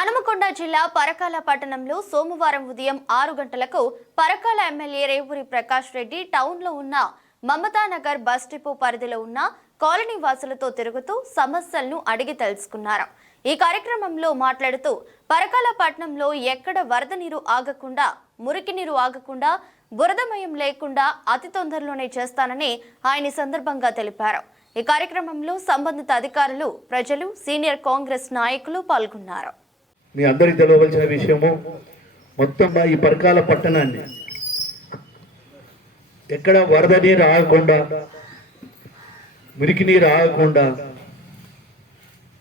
హనుమకొండ జిల్లా పరకాల పట్టణంలో సోమవారం ఉదయం 6 గంటలకు పరకాల ఎమ్మెల్యే రేవూరి ప్రకాష్ రెడ్డి టౌన్లో ఉన్న మమతానగర్ బస్ డిపో పరిధిలో ఉన్న కాలనీ వాసులతో తిరుగుతూ సమస్యలను అడిగి తెలుసుకున్నారు. ఈ కార్యక్రమంలో మాట్లాడుతూ పరకాల పట్టణంలో ఎక్కడ వరద నీరు ఆగకుండా, మురికి నీరు ఆగకుండా, బురదమయం లేకుండా అతి తొందరలోనే చేస్తానని ఆయన సందర్భంగా తెలిపారు. ఈ కార్యక్రమంలో సంబంధిత అధికారులు, ప్రజలు, సీనియర్ కాంగ్రెస్ నాయకులు పాల్గొన్నారు. మీ అందరికి తెలియవలసిన విషయము, మొత్తం ఈ పరకాల పట్టణాన్ని ఎక్కడ వరద నీరు ఆగకుండా, మురికి నీరు ఆగకుండా,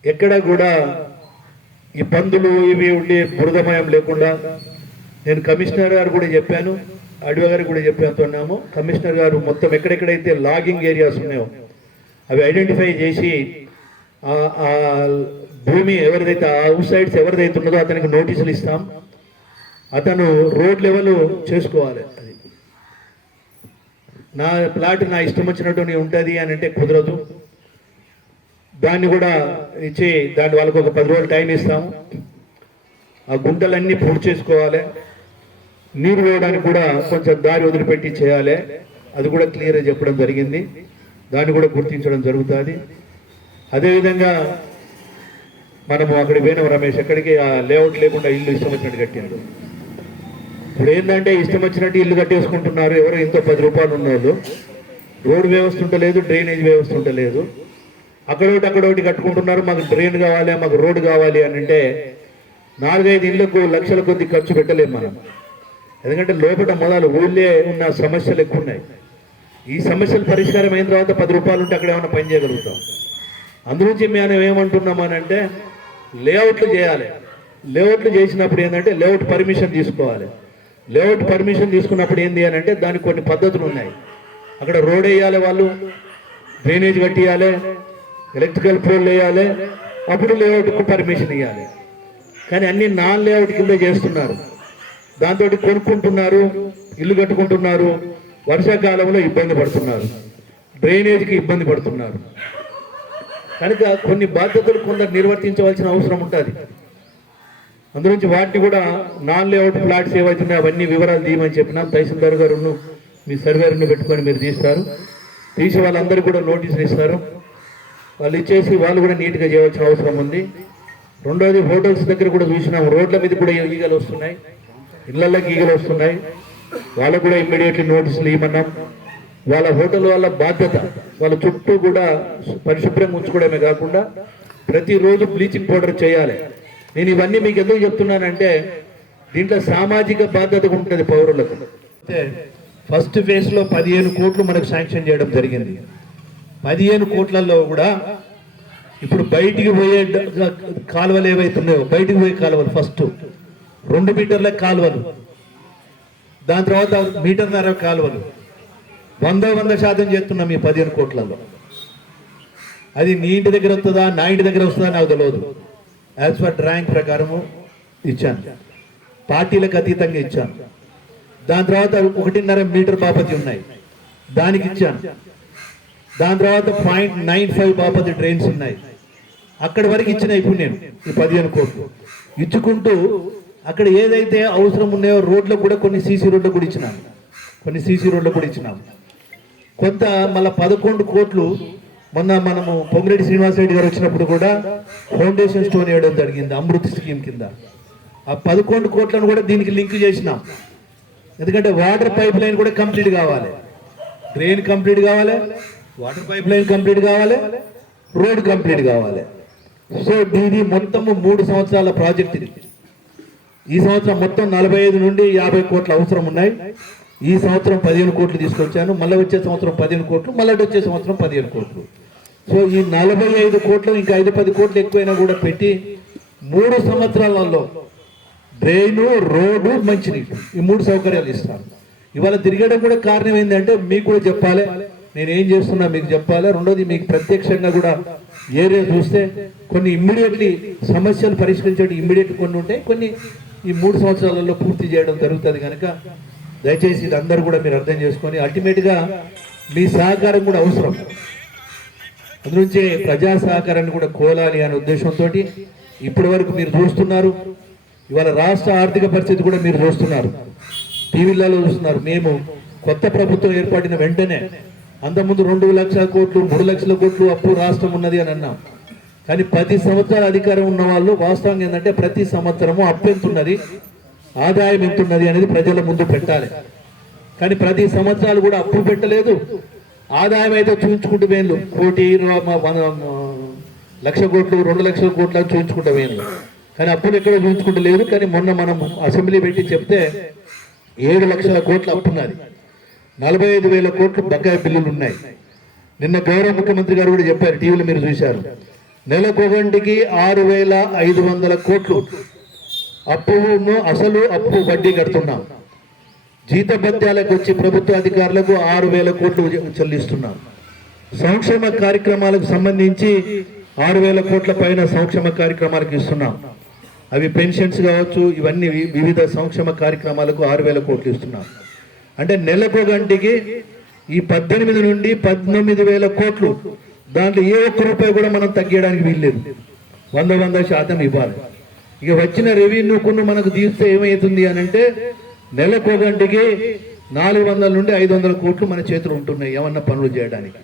ఎక్కడ కూడా ఈ పందులు ఇవి ఉండి బురదమయం లేకుండా, నేను కమిషనర్ గారు కూడా చెప్పాను, అడివ గారికి కూడా చెప్పాను. కమిషనర్ గారు మొత్తం ఎక్కడెక్కడైతే లాగింగ్ ఏరియాస్ ఉన్నాయో అవి ఐడెంటిఫై చేసి భూమి ఎవరిదైతే అవుట్ సైడ్స్ ఎవరిదైతే ఉన్నదో అతనికి నోటీసులు ఇస్తాం. అతను రోడ్ లెవెల్ చేసుకోవాలి. అది నా ప్లాట్ నా ఇష్టం వచ్చినట్టు ఉంటుంది అని అంటే కుదరదు. దాన్ని కూడా ఇచ్చి వాళ్ళకు ఒక 10 రోజులు టైం ఇస్తాము. ఆ గుంటలన్నీ పూర్తి చేసుకోవాలి. నీరు వేయడానికి కూడా కొంచెం దారి వదిలిపెట్టి చేయాలి. అది కూడా క్లియర్గా చెప్పడం జరిగింది. దాన్ని కూడా గుర్తించడం జరుగుతుంది. అదేవిధంగా మనము అక్కడ పోయినాం రమేష్, ఎక్కడికి ఆ లేఅవుట్ లేకుండా ఇల్లు ఇష్టం వచ్చినట్టు కట్టినాడు. ఇప్పుడు ఏంటంటే ఇష్టం వచ్చినట్టు ఇల్లు కట్టేసుకుంటున్నారు. ఎవరో ఇంతో 10 రూపాయలు ఉన్నవాళ్ళు. రోడ్ వ్యవస్థ ఉంటలేదు, డ్రైనేజ్ వ్యవస్థ ఉంటలేదు. అక్కడొకటి కట్టుకుంటున్నారు. మాకు డ్రైన్ కావాలి, మాకు రోడ్డు కావాలి అని అంటే 4-5 ఇళ్లకు లక్షల కొద్ది ఖర్చు పెట్టలేము మనం. ఎందుకంటే లోపల మొదలు ఊళ్ళే ఉన్న సమస్యలు ఎక్కువ ఉన్నాయి. ఈ సమస్యలు పరిష్కారం అయిన తర్వాత 10 రూపాయలు ఉంటే అక్కడ ఏమైనా పని చేయగలుగుతాం. అందుగురించి మేము ఏమంటున్నామనంటే లేఅవుట్లు చేయాలి. లేఅవుట్లు చేసినప్పుడు ఏంటంటే లేఅవుట్ పర్మిషన్ తీసుకోవాలి. లేఅవుట్ పర్మిషన్ తీసుకున్నప్పుడు ఏంటి అని అంటే దానికి కొన్ని పద్ధతులు ఉన్నాయి. అక్కడ రోడ్ వేయాలి, వాళ్ళు డ్రైనేజ్ కట్టియాలి, ఎలక్ట్రికల్ పోల్ వేయాలి, అప్పుడు లేఅవుట్కు పర్మిషన్ ఇవ్వాలి. కానీ అన్ని నాన్ లేఅవుట్ కింద చేస్తున్నారు. దాంతో కొనుక్కుంటున్నారు, ఇల్లు కట్టుకుంటున్నారు, వర్షాకాలంలో ఇబ్బంది పడుతున్నారు, డ్రైనేజ్కి ఇబ్బంది పడుతున్నారు. కనుక కొన్ని బాధ్యతలు కొందరు నిర్వర్తించవలసిన అవసరం ఉంటుంది. అందులోంచి వాటిని కూడా నాన్ లేఅవుట్ ప్లాట్స్ ఏవైతున్నాయో అవన్నీ వివరాలు తీయమని చెప్పినాం. తహసీల్దార్ గారు మీ సర్వేర్ని పెట్టుకొని మీరు తీసి వాళ్ళందరికీ కూడా నోటీసులు ఇస్తారు. వాళ్ళు ఇచ్చేసి వాళ్ళు కూడా నీట్గా చేయవలసిన అవసరం ఉంది. రెండోది హోటల్స్ దగ్గర కూడా చూసినాం, రోడ్ల మీద కూడా ఈగలు వస్తున్నాయి, ఇళ్లలోకి ఈగలు వస్తున్నాయి. వాళ్ళకు కూడా ఇమ్మీడియట్లీ నోటీసులు ఇవ్వమన్నాం. వాళ్ళ హోటల్ వాళ్ళ బాధ్యత, వాళ్ళ చుట్టూ కూడా పరిశుభ్రంగా ఉంచుకోవడమే కాకుండా ప్రతిరోజు బ్లీచింగ్ పౌడర్ చేయాలి. నేను ఇవన్నీ మీకు ఎందుకు చెప్తున్నానంటే దీంట్లో సామాజిక బాధ్యత ఉంటుంది పౌరులకు. ఫస్ట్ ఫేజ్లో 15 కోట్లు మనకు శాంక్షన్ చేయడం జరిగింది. 15 కోట్లలో కూడా ఇప్పుడు బయటికి పోయే కాలువలు ఏవైతున్నాయో, బయటికి పోయే కాలువలు ఫస్ట్ 2 మీటర్ల కాలువలు, దాని తర్వాత 1.5 మీటర్ కాలువలు 100% చేస్తున్నాం ఈ 15 కోట్లలో. అది నీ ఇంటి దగ్గర వస్తుందా, నా ఇంటి దగ్గర వస్తుందా నాకు తెలియదు. యాజ్ పర్ ర్యాంక్ ప్రకారము ఇచ్చాను, పార్టీలకు అతీతంగా ఇచ్చాను. దాని తర్వాత 1.5 మీటర్ బాపతి ఉన్నాయి, దానికి ఇచ్చాను. దాని తర్వాత 0.95 బాపతి డ్రైన్స్ ఉన్నాయి. అక్కడి వరకు ఇచ్చిన ఇప్పుడు నేను ఈ 15 కోట్లు ఇచ్చుకుంటూ అక్కడ ఏదైతే అవసరం ఉన్నాయో రోడ్లకు కూడా కొన్ని సీసీ రోడ్లకు కూడా ఇచ్చినాము. కొంత మళ్ళీ 11 కోట్లు మొన్న మనము పొంగిరెడ్డి శ్రీనివాసరెడ్డి గారు వచ్చినప్పుడు కూడా ఫౌండేషన్ స్టోన్ వేయడం జరిగింది అమృత్ స్కీమ్ కింద. ఆ 11 కోట్లను కూడా దీనికి లింక్ చేసినాం. ఎందుకంటే వాటర్ పైప్ లైన్ కూడా కంప్లీట్ కావాలి, డ్రైన్ కంప్లీట్ కావాలి, వాటర్ పైప్ లైన్ కంప్లీట్ కావాలి, రోడ్ కంప్లీట్ కావాలి. సో ఇది మొత్తము 3 సంవత్సరాల ప్రాజెక్ట్. ఇది ఈ సంవత్సరం మొత్తం 45 నుండి 50 కోట్ల అవసరం ఉన్నాయి. ఈ సంవత్సరం 15 కోట్లు తీసుకొచ్చాను. మళ్ళీ వచ్చే సంవత్సరం 15 కోట్లు, మళ్ళీ వచ్చే సంవత్సరం 15 కోట్లు. సో ఈ 45 కోట్లు ఇంకా 5-10 కోట్లు ఎక్కువైనా కూడా పెట్టి 3 సంవత్సరాలలో డ్రైను, రోడ్డు, మంచినీళ్ళు ఈ 3 సౌకర్యాలు ఇస్తాను. ఇవాళ తిరగడం కూడా కారణం ఏంటంటే మీకు కూడా చెప్పాలి, నేను ఏం చేస్తున్నా మీకు చెప్పాలి. రెండోది మీకు ప్రత్యక్షంగా కూడా ఏరియా చూస్తే కొన్ని ఇమ్మీడియట్లీ సమస్యలు పరిష్కరించడం ఇమ్మీడియట్ కొన్ని ఉంటాయి, కొన్ని ఈ 3 సంవత్సరాలలో పూర్తి చేయడం జరుగుతుంది. కనుక దయచేసి ఇది అందరూ కూడా మీరు అర్థం చేసుకొని అల్టిమేట్గా మీ సహకారం కూడా అవసరం. అందునుంచి ప్రజా సహకారాన్ని కూడా కోలాలి అనే ఉద్దేశంతో ఇప్పటి వరకు మీరు చూస్తున్నారు. ఇవాళ రాష్ట్ర ఆర్థిక పరిస్థితి కూడా మీరు చూస్తున్నారు, టీవీలలో చూస్తున్నారు. మేము కొత్త ప్రభుత్వం ఏర్పడిన వెంటనే అంతకుముందు 2 లక్షల కోట్లు 3 లక్షల కోట్లు అప్పు రాష్ట్రం ఉన్నది అని అన్నాం. కానీ 10 సంవత్సరాల అధికారం ఉన్న వాళ్ళు వాస్తవంగా ఏంటంటే ప్రతి సంవత్సరము అప్పు ఎంతున్నది, ఆదాయం ఎంతున్నది అనేది ప్రజల ముందు పెట్టాలి. కానీ ప్రతి సంవత్సరాలు కూడా అప్పు పెట్టలేదు, ఆదాయం అయితే చూపించుకుంటూ వేళ్ళు 1,00,00,000 కోట్లు 2 లక్షల కోట్లు చూపించుకుంటూ వేళ్ళు, కానీ అప్పులు ఎక్కడ చూపించుకుంటూ లేదు. కానీ మొన్న మనం అసెంబ్లీ పెట్టి చెప్తే 7 లక్షల కోట్ల అప్పు ఉన్నది, 45,000 కోట్లు బకాయి బిల్లులు ఉన్నాయి. నిన్న గౌరవ ముఖ్యమంత్రి గారు కూడా చెప్పారు, టీవీలో మీరు చూశారు, నెలకొకటికి 6,500 కోట్లు అప్పును అసలు అప్పు వడ్డీ కడుతున్నాం. జీతభత్యాలకు వచ్చి ప్రభుత్వ అధికారులకు 6,000 కోట్లు చెల్లిస్తున్నాం. సంక్షేమ కార్యక్రమాలకు సంబంధించి 6,000 కోట్ల పైన సంక్షేమ కార్యక్రమాలకు ఇస్తున్నాం. అవి పెన్షన్స్ కావచ్చు, ఇవన్నీ వివిధ సంక్షేమ కార్యక్రమాలకు 6,000 కోట్లు ఇస్తున్నాం. అంటే నెలకొకటికి ఈ 18 నుండి 19,000 కోట్లు, దాంట్లో ఏ ఒక్క రూపాయి కూడా మనం తగ్గడానికి వీల్లేదు, 100% ఇవ్వాలి. ఇక వచ్చిన రెవెన్యూకును మనకు తీస్తే ఏమవుతుంది అని అంటే నెలకొకటికి 400 నుండి 500 కోట్లు మన చేతులు ఉంటున్నాయి ఏమన్నా పనులు చేయడానికి.